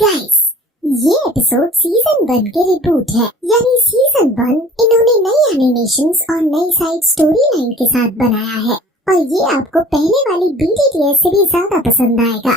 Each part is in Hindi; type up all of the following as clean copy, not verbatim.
गाइस, ये एपिसोड सीजन 1 के रिबूट है। यानी सीजन 1 इन्होंने नई एनिमेशंस और नई साइड स्टोरी लाइन के साथ बनाया है और ये आपको पहले वाली BTTS से भी ज्यादा पसंद आएगा।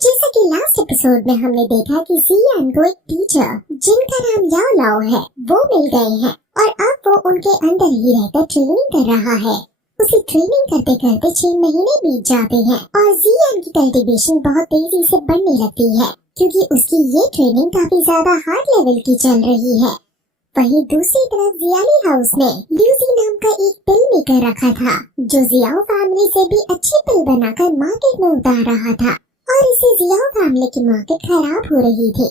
जैसा कि लास्ट एपिसोड में हमने देखा कि जियान को एक टीचर जिनका नाम याओ लाओ है वो मिल गए हैं और अब वो उनके अंदर ही रहकर ट्रेनिंग कर रहा है। उसी ट्रेनिंग करते करते 6 महीने बीत जाते हैं और जियान की कल्टीवेशन बहुत तेजी से बढ़ने लगती है क्योंकि उसकी ये ट्रेनिंग काफी ज्यादा हार्ड लेवल की चल रही है। वहीं दूसरी तरफ जियाली हाउस ने ल्यूजी नाम का एक पिल मेकर रखा था जो जियाओ फैमिली से भी अच्छी पिल बनाकर मार्केट में उतार रहा था और इससे जियाओ फैमिली की मार्केट खराब हो रही थी।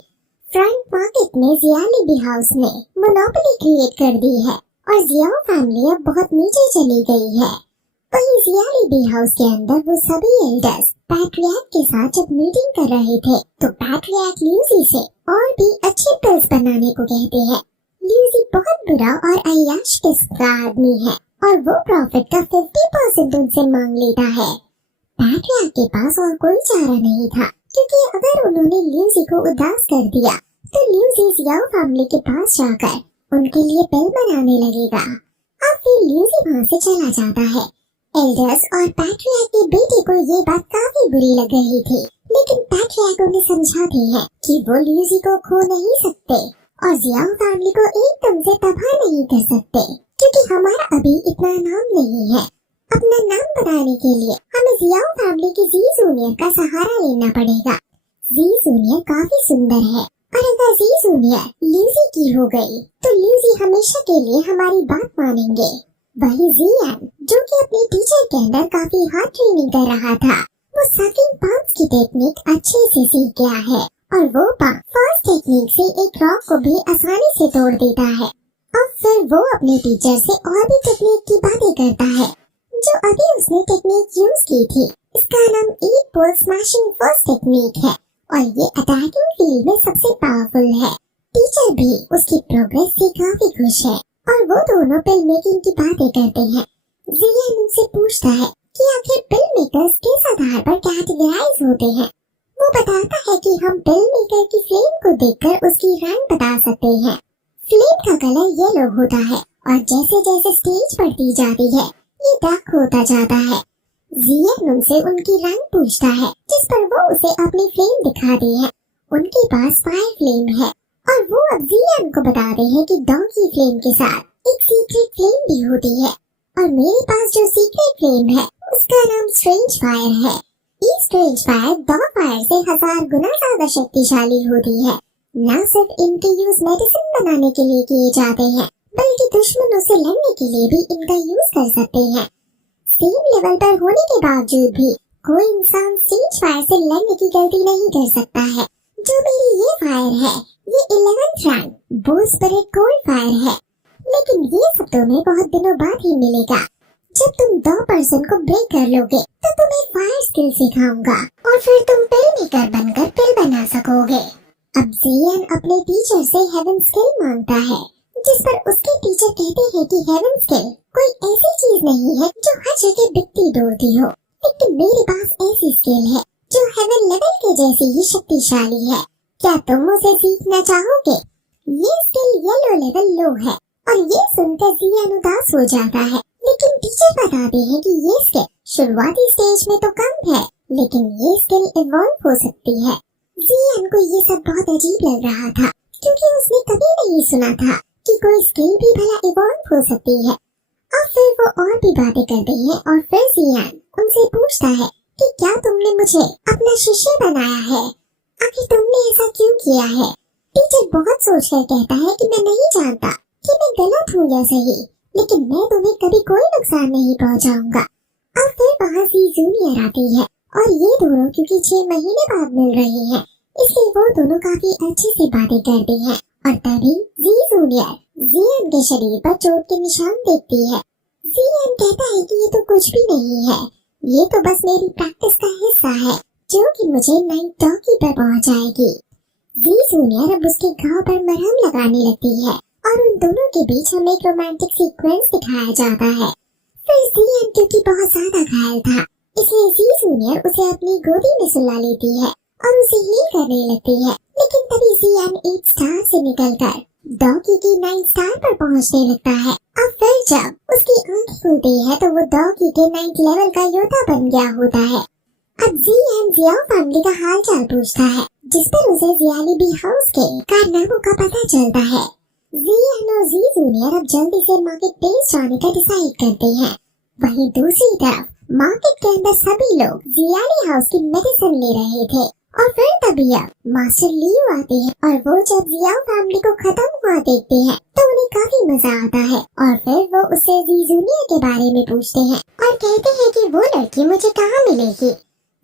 फ्रंट मार्केट में जियाली बी हाउस ने मोनोपोली क्रिएट कर दी है और जियाओ फैमिली अब बहुत नीचे चली गई है। वहीं जियाली बी हाउस के अंदर वो सभी एल्डर्स पैट्रियार्क के साथ जब मीटिंग कर रहे थे तो पैट्रियार्क ल्यूजी से और भी अच्छे पिल्स बनाने को कहते हैं। ल्यूजी बहुत बुरा और अय्याश किस्म का आदमी है और वो प्रॉफिट का 50% उनसे मांग लेता है। पैट्रियार्क के पास और कोई चारा नहीं था क्योंकि अगर उन्होंने ल्यूजी को उदास कर दिया तो ल्यूजी जियाओ फैमिली के पास जाकर उनके लिए पिल बनाने लगेगा। अब फिर ल्यूजी वहाँ से चला जाता है। एल्डर्स और पैट्रियार्क के बेटे को ये बात काफी बुरी लग रही थी, लेकिन पैट्रियार्क उन्हें समझाते हैं कि वो ल्यूजी को खो नहीं सकते और जियाओ फैमिली को एकदम से तबाह नहीं कर सकते क्योंकि हमारा अभी इतना नाम नहीं है। अपना नाम बनाने के लिए हमें जियाओ फैमिली की जी जूनियर का सहारा लेना पड़ेगा। जी जूनियर काफी सुंदर है और अगर जी जूनियर ल्यूजी की हो गई तो ल्यूजी हमेशा के लिए हमारी बात मानेंगे। वही जियान जो कि अपने टीचर के अंदर काफी हार्ड ट्रेनिंग कर रहा था, वो सकिंग पम्प्स की टेक्निक अच्छे से सीख गया है और वो पंप फर्स्ट टेक्निक से एक रॉक को भी आसानी से तोड़ देता है। और फिर वो अपने टीचर से और भी टेक्निक की बातें करता है जो अभी उसने टेक्निक यूज की थी। इसका नाम 8 पोल स्मैशिंग फर्स्ट टेक्निक है और ये अटैकिंग फील्ड में सबसे पावरफुल है। टीचर भी उसकी प्रोग्रेस से काफी खुश है और वो दोनों पिल मेकिंग की बातें करते हैं। जियान उनसे पूछता है कि आखिर पिल मेकर्स किस आधार पर कैटेगराइज होते हैं। वो बताता है कि हम पिल मेकर की फ्लेम को देखकर उसकी रंग बता सकते हैं। फ्लेम का कलर येलो होता है और जैसे जैसे स्टेज बढ़ती जाती है ये डार्क होता जाता है। जियान उनसे उनकी रंग पूछता है जिस पर वो उसे अपनी फ्लेम दिखाती है। उनके पास फायर फ्लेम है और वो अब जियान को बताते हैं कि डॉगी फ्लेम के साथ एक सीक्रेट फ्लेम भी होती है और मेरे पास जो सीक्रेट फ्लेम है उसका नाम स्ट्रेंज फायर है। ये स्ट्रेंज फायर डॉग फायर से 1000 गुना ज्यादा शक्तिशाली होती है। न सिर्फ इनके यूज मेडिसिन बनाने के लिए किए जाते हैं बल्कि दुश्मनों से लड़ने के लिए भी इनका यूज कर सकते हैं। सेम लेवल पर होने के बावजूद भी कोई इंसान स्ट्रेंज फायर से लड़ने की गलती नहीं कर सकता है। जो मेरी ये फायर है ये 11th rank bull spirit gold fire है, लेकिन ये सब तुम्हें बहुत दिनों बाद ही मिलेगा। जब तुम 2% को ब्रेक कर लोगे तो तुम्हें फायर स्किल सिखाऊंगा और फिर तुम पिल मेकर बनकर पिल बना सकोगे। अब जियान अपने टीचर से हेवन स्किल मांगता है जिस पर उसके टीचर कहते हैं कि हेवन स्किल कोई ऐसी चीज नहीं है जो हर जगह बिकती डोलती हो, लेकिन मेरे पास ऐसी स्किल है जो हेवन लेवल के जैसी ही शक्तिशाली है। क्या तुम उसे सीखना चाहोगे? ये स्किल येलो लेवल लो है और ये सुनकर जियान उदास हो जाता है, लेकिन टीचर बताते हैं कि ये स्किल शुरुआती स्टेज में तो कम है लेकिन ये स्किल इवॉल्व हो सकती है। जियान को ये सब बहुत अजीब लग रहा था क्योंकि उसने कभी नहीं सुना था कि कोई स्किल भी भला इवॉल्व हो सकती है। और फिर वो और भी बातें करते हैं और फिर जियान उनसे पूछता है कि क्या तुमने मुझे अपना शिष्य बनाया है? आखिर तुमने ऐसा क्यों किया है? टीचर बहुत सोचकर कहता है कि मैं नहीं जानता कि मैं गलत हूँ या सही, लेकिन मैं तुम्हें कभी कोई नुकसान नहीं पहुँचाऊंगा। और फिर वहाँ जी जूनियर आती है और ये दोनों क्योंकि 6 महीने बाद मिल रहे हैं इसलिए वो दोनों काफी अच्छे से बातें करते हैं। और तभी जी जूनियर जियान के शरीर पर चोट के निशान देखती है। जियान कहता है कि ये तो कुछ भी नहीं है, ये तो बस मेरी प्रैक्टिस का हिस्सा है जो कि मुझे नाइट डॉगी पर पहुंचाएगी। जी जूनियर अब उसके घाव पर मरहम लगाने लगती है और उन दोनों के बीच हमें एक रोमांटिक सीक्वेंस दिखाया जाता है। फिर जियान क्योंकि बहुत ज्यादा घायल था इसलिए जी जूनियर उसे अपनी गोदी में सुला लेती है और उसे हील करने लगती है। लेकिन तभी जियान 8 स्टार से निकलकर डॉगी की 9 स्टार पर पहुंचने लगता है। अब फिर जब उसकी आंखें खुलती है तो वो डॉगी के 9th लेवल का योद्धा बन गया होता है। अब जियान जियाओ फैमिली का हाल चाल पूछता है, जिस पर उसे जियाली बी हाउस के कारनामों का पता चलता है। जियान और जी जूनियर अब जल्दी से मार्केट प्लेस जाने का डिसाइड करते हैं। वहीं दूसरी तरफ मार्केट के अंदर सभी लोग जियाली हाउस की मेडिसिन ले रहे थे और फिर तभी अब मास्टर लियू आते हैं और वो जब जियाओ फैमिली को खत्म हुआ देखते हैं तो उन्हें काफी मजा आता है और फिर वो उससे जी जूनियर के बारे में पूछते हैं और कहते हैं कि वो लड़की मुझे कहाँ मिलेगी।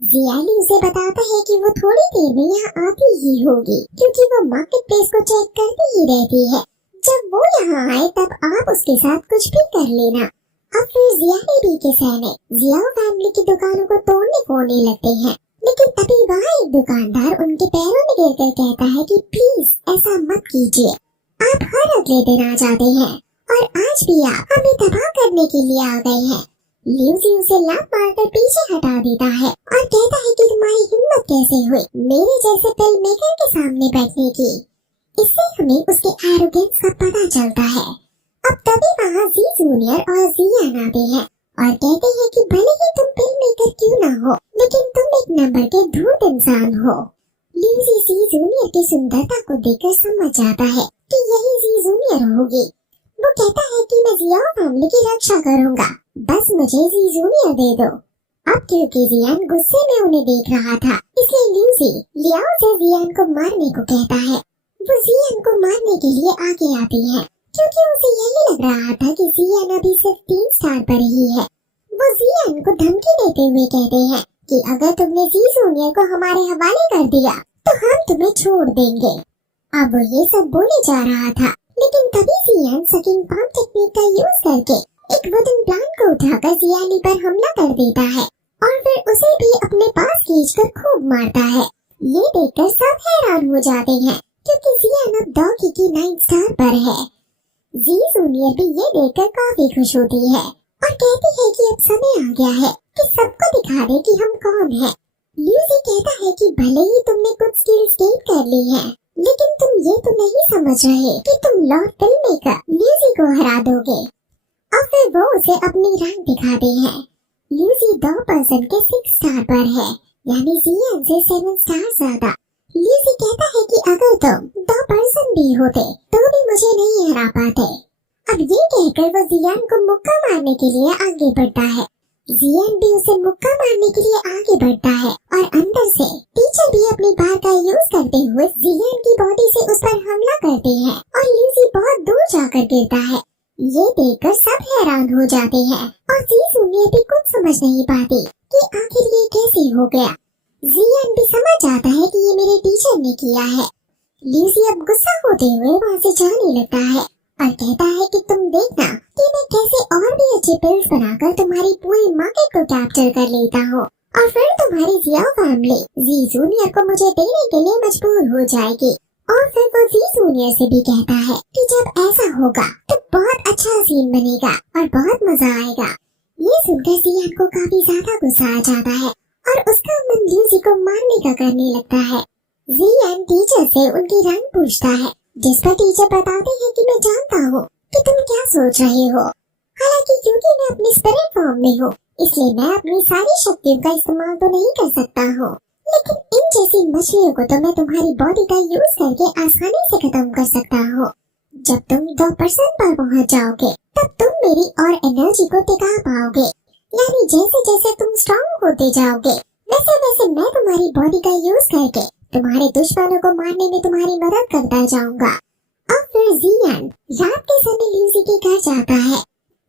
जियाली उसे बताता है कि वो थोड़ी देर में यहाँ आती ही होगी क्योंकि वो मार्केट प्लेस को चेक करती ही रहती है। जब वो यहाँ आए तब आप उसके साथ कुछ भी कर लेना। अब फिर जियाली बी के सैनिक जियाओ फैमिली की दुकानों को तोड़ने फोड़ने लगते हैं। लेकिन तभी वहाँ एक दुकानदार उनके पैरों में गिरकर कहता है कि प्लीज ऐसा मत कीजिए, आप हर अगले दिन आ जाते हैं और आज भी आप हमें तबाह करने के लिए आ गए हैं। ल्यूसी उसे लात मारकर पीछे हटा देता है और कहता है कि तुम्हारी हिम्मत कैसे हुई मेरे जैसे फिल्म मेकर के सामने बैठने की। इससे हमें उसके एरोगेंस का पता चलता है। अब तभी वहाँ जी जूनियर और जियान आते हैं और कहते हैं कि भले ही तुम फिल्म मेकर क्यों ना हो लेकिन तुम एक नंबर के धूर्त इंसान हो। ल्यूसी जी जूनियर की सुंदरता को देखकर समझ जाता है कि यही जी जूनियर होगी। वो कहता है कि मैं जियाओ फैमिली की रक्षा करूंगा, बस मुझे जी जूनियर दे दो। अब क्योंकि जियान गुस्से में उन्हें देख रहा था इसलिए ल्यूसी लियाओ से जियान को मारने को कहता है। वो जियान को मारने के लिए आगे आती है क्योंकि उसे यही लग रहा था कि जियान अभी सिर्फ 3 स्टार पर ही है। वो जियान को धमकी देते हुए कहते हैं कि अगर तुमने जी जूनियर को हमारे हवाले कर दिया तो हम तुम्हें छोड़ देंगे। अब वो ये सब बोले जा रहा था लेकिन तभी जियान सकिंग पाम टेक्निक का यूज करके एक वुडन प्लांट को उठाकर जियाली पर हमला कर देता है और फिर उसे भी अपने पास खींचकर खूब मारता है। ये देखकर सब हैरान हो जाते हैं क्योंकि जियान अब डॉगी की 9 स्टार पर है। जी जूनियर भी ये देखकर काफी खुश होती है और कहती है कि अब समय आ गया है कि सबको दिखा दे कि हम कौन हैं। ल्यूसी कहता है कि भले ही तुमने कुछ स्किल्स गेन कर ली है लेकिन तुम ये तो नहीं समझ रहे कि तुम लॉर्ड फिल्म मेकर ल्यूसी को हरा दोगे। अब फिर वो उसे अपनी रैंक दिखाते हैं। ल्यूसी 2% के 6 स्टार पर है यानी जियान से 7 स्टार ज्यादा। ल्यूसी कहता है कि अगर तुम 2% भी होते तो भी मुझे नहीं हरा पाते। अब ये कहकर वो जियान को मुक्का मारने के लिए आगे बढ़ता है। जियान भी उसे मुक्का मारने के लिए आगे बढ़ता है और अंदर से टीचर भी अपनी बार का यूज करते हुए जियान की बॉडी से उस पर हमला करते हैं और ल्यूसी बहुत दूर जाकर गिरता है। ये देखकर सब हैरान हो जाते हैं और जी जूनियर भी कुछ समझ नहीं पाती कि आखिर ये कैसे हो गया। जियान भी समझ जाता है कि ये मेरे टीचर ने किया है। ल्यूसी अब गुस्सा होते हुए वहाँ से जाने लगता है और कहता है कि तुम देखना कि मैं कैसे और भी अच्छे पिल्स बनाकर तुम्हारी पूरी मार्केट को कैप्चर कर लेता हूँ और फिर तुम्हारी जियाओ फैमिली जी जूनियर को मुझे देने के लिए मजबूर हो जाएगी। और फिर वो जी जूनियर से भी कहता है कि जब ऐसा होगा तो बहुत अच्छा सीन बनेगा और बहुत मजा आएगा। ये सुनकर जियान को काफी ज्यादा गुस्सा आ जाता है और उसका मन ल्यूसी को मारने का करने लगता है। जियान टीचर से उनकी रैंक पूछता है जिस पर टीचर बताते हैं कि मैं जानता हूँ कि तुम क्या सोच रहे हो। हालांकि क्योंकि मैं अपनी स्पिरिट फॉर्म में हूँ इसलिए मैं अपनी सारी शक्तियों का इस्तेमाल तो नहीं कर सकता हूँ, लेकिन इन जैसी मछलियों को तो मैं तुम्हारी बॉडी का यूज करके आसानी से खत्म कर सकता हूँ। जब तुम 2% पर पहुँच जाओगे तब तुम मेरी और एनर्जी को टिका पाओगे। यानी जैसे जैसे तुम स्ट्रॉन्ग होते जाओगे वैसे वैसे मैं तुम्हारी बॉडी का यूज करके तुम्हारे दुश्मनों को मारने में तुम्हारी मदद करता जाऊंगा। अब फिर जियान रात के समय ल्यूसी के घर जाता है।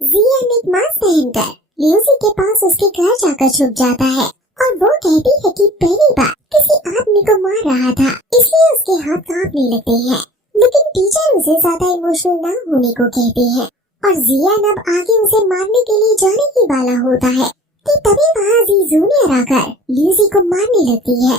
जियान एक मास्क पहनकर ल्यूसी के पास उसके घर जाकर छुप जाता है और वो कहती है कि पहली बार किसी आदमी को मार रहा था इसलिए उसके हाथ कांपने लगते हैं। लेकिन टीचर उसे ज्यादा इमोशनल ना होने को कहते हैं और जियान अब आगे उसे मारने के लिए जाने ही वाला होता है कि तभी वहाँ जी जूनियर आकर ल्यूसी को मारने लगती है।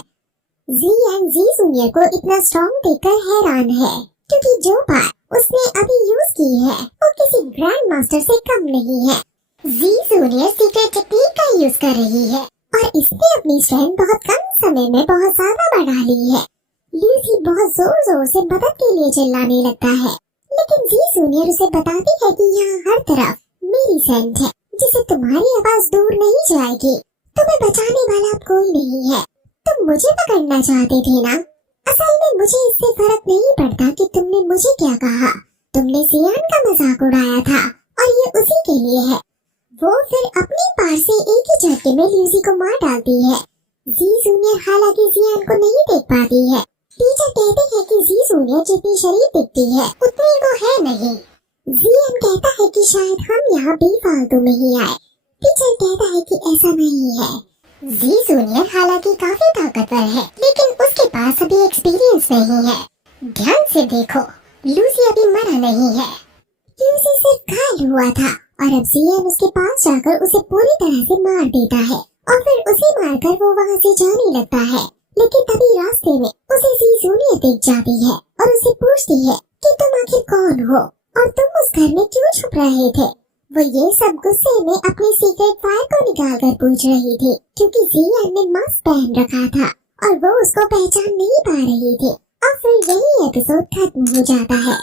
जियान जी जूनियर को इतना स्ट्रॉन्ग देखकर हैरान है क्योंकि जो पावर उसने अभी यूज की है वो किसी ग्रैंड मास्टर से कम नहीं है। जी जूनियर सीक्रेट टेक्निक का यूज कर रही है और इसने अपनी स्ट्रेंथ बहुत कम समय में बहुत ज्यादा बढ़ा ली है। ल्यूसी बहुत जोर जोर से मदद के लिए चिल्लाने लगता है, लेकिन जी जूनियर उसे बताती है कि यहाँ हर तरफ मेरी सेंट है, जिसे तुम्हारी आवाज दूर नहीं जाएगी। तुम्हें बचाने वाला अब कोई नहीं है। तुम मुझे पकड़ना चाहते थे ना? असल में मुझे इससे फर्क नहीं पड़ता कि तुमने मुझे क्या कहा। तुमने सियान का मजाक उड़ाया था और ये उसी के लिए है। वो फिर अपनी पार से एक ही झटके में ल्यूसी को मार डालती है। जी जूनियर हालांकि सियान को नहीं देख पाती है। टीचर कहते हैं कि जी जूनियर जितनी शरीफ दिखती है उतनी वो है नहीं। जियान कहता है कि शायद हम यहाँ बेफालतू में ही आए। टीचर कहता है कि ऐसा नहीं है। जी जूनियर हालांकि काफी ताकतवर है, लेकिन उसके पास अभी एक्सपीरियंस नहीं है। ध्यान से देखो, लूसी अभी मरा नहीं है। लूसी सिर्फ घायल हुआ था और अब जियान उसके पास जाकर उसे पूरी तरह से मार देता है और फिर उसे मारकर वो वहाँ से जाने लगता है। लेकिन तभी रास्ते में उसे जी जूनियर दिख जाती है और उसे पूछती है कि तुम आखिर कौन हो और तुम उस घर में क्यों छुप रहे थे। वो ये सब गुस्से में अपने सीक्रेट फाइल को निकाल कर पूछ रही थी, क्योंकि जियान ने मास्क पहन रखा था और वो उसको पहचान नहीं पा रही थी। और फिर यही एपिसोड खत्म हो जाता है।